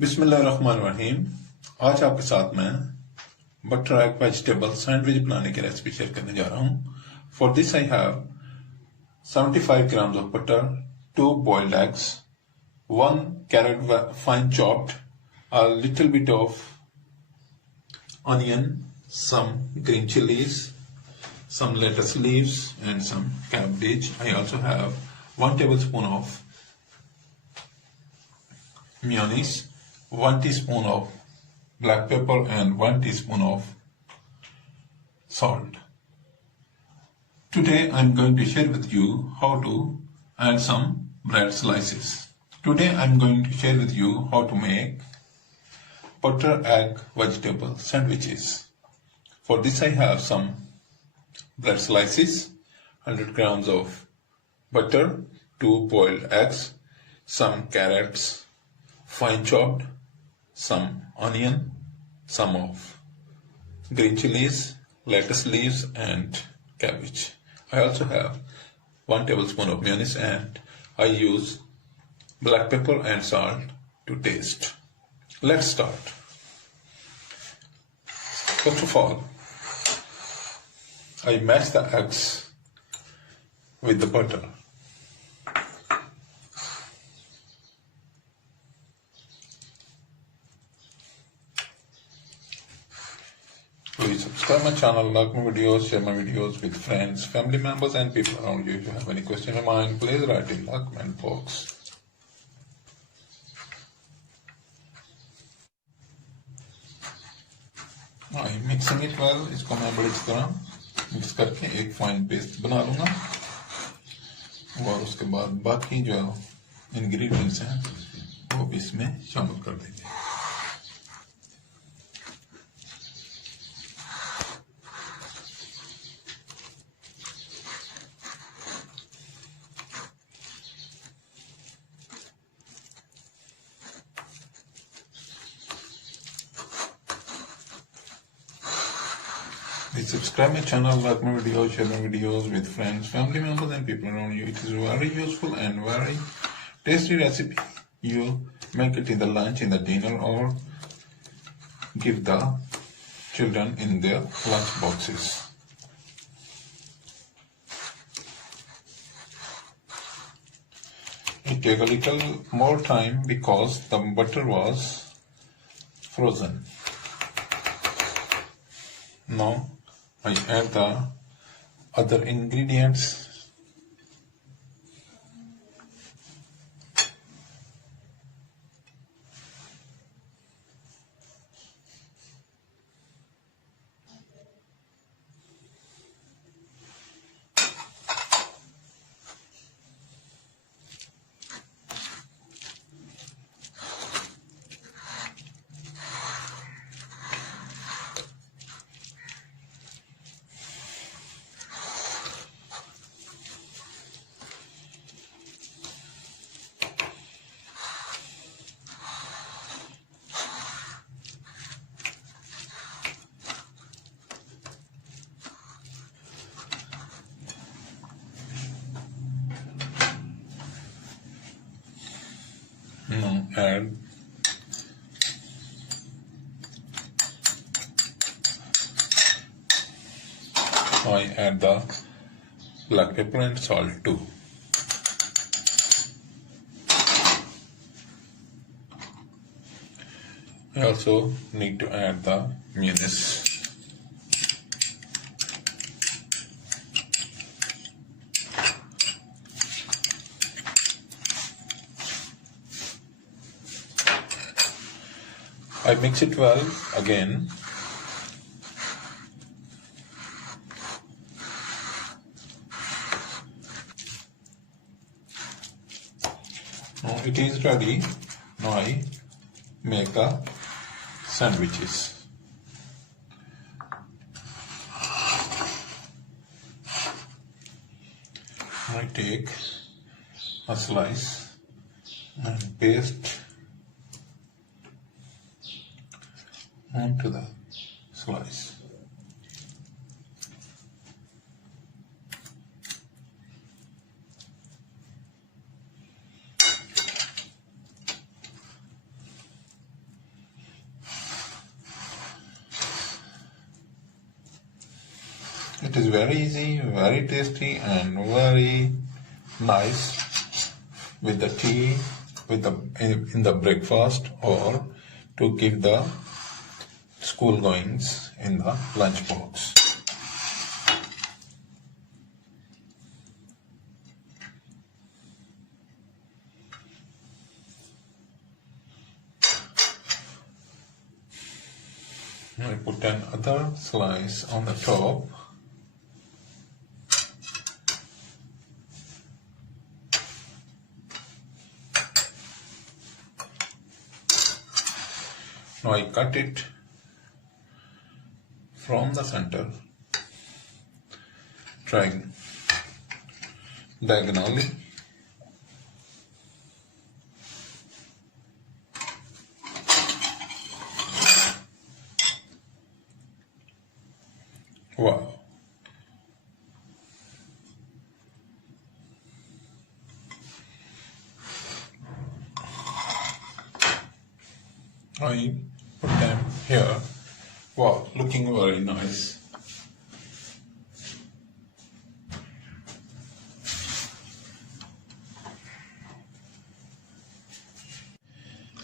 बिस्मिल्लाहिर्रहमानिर्रहीम। आज आपके साथ मैं बटर एग वेजिटेबल सैंडविच बनाने की रेसिपी शेयर करने जा रहा हूँ। For this I have 75 grams of butter, 2 boiled eggs, 1 carrot fine chopped, a little bit of onion, some green chilies, some lettuce leaves and some cabbage. I also have 1 tablespoon of mayonnaise, 1 teaspoon of black pepper and 1 teaspoon of salt. Today I'm going to share with you how to add some bread slices. Today I'm going to share with you how to make butter egg vegetable sandwiches. For this I have some bread slices, 100 grams of butter, 2 boiled eggs, some carrots fine chopped, some onion, some of green chilies, lettuce leaves and cabbage. I also have 1 tablespoon of mayonnaise and I use black pepper and salt to taste. Let's start. First of all, I mash the eggs with the butter. Please subscribe my channel, like my videos, share my videos with friends, family members and people around you. If you have any question in mind, please write in the comment box. Mixing it well, इसको मैं बड़ी तरह mix करके एक fine paste बना लूँगा और उसके बाद बाकी जो इंग्रेडिएंट्स हैं वो भी इसमें शामिल कर देंगे। Please subscribe my channel, like my videos, share my videos with friends, family members and people around you. It is a very useful and very tasty recipe. You make it in the lunch, in the dinner or give the children in their lunch boxes. It took a little more time because the butter was frozen. Now I add the other ingredients. Now I add the black pepper and salt too. I also need to add the mayonnaise. I mix it well again. Now it is ready. Now I make the sandwiches. I take a slice and paste onto the slice. It is very easy, very tasty, and very nice with the tea, in the breakfast, or to give the school goings in the lunch box. I put another slice on the top. Now I cut it from the center, diagonally. Wow. I put them here. Wow, looking very nice.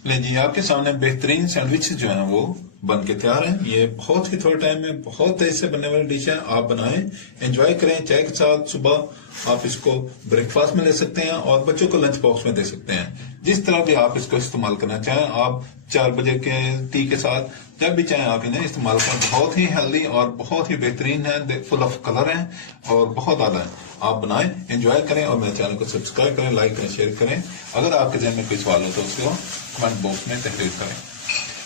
ले जी, आपके सामने बेहतरीन sandwich जो है ना वो बन के तैयार है। ये बहुत ही थोड़े टाइम में बहुत तेज से बनने वाली डिश है। आप बनाएं, एंजॉय करें चाय के साथ। सुबह आप इसको ब्रेकफास्ट में ले सकते हैं और बच्चों को लंच बॉक्स में दे सकते हैं। जिस तरह भी आप इसको इस्तेमाल करना चाहें, आप 4 बजे के टी के साथ जब भी चाहें आप इन्हें इस्तेमाल करें। बहुत ही हेल्दी और बहुत ही बेहतरीन है, फुल ऑफ कलर है और बहुत ज्यादा है। आप बनाएं, एंजॉय करें और मेरे चैनल को सब्सक्राइब करें, लाइक करें, शेयर करें। अगर आपके जहन में कोई सवाल हो तो उसको कमेंट बॉक्स में तहरीर करें।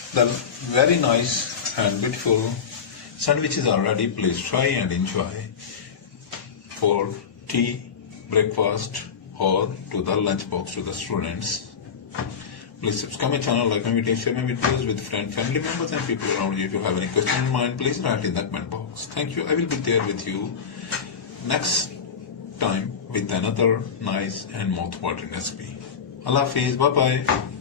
The very nice and beautiful sandwiches are ready. Please try and enjoy for tea, breakfast, or to the lunch box to the students. Please subscribe my channel, like my video, share my videos with friends, family members, and people around you. If you have any question in mind, please write in the comment box. Thank you. I will be there with you next time with another nice and mouth-watering recipe. Allah Hafiz. Bye bye.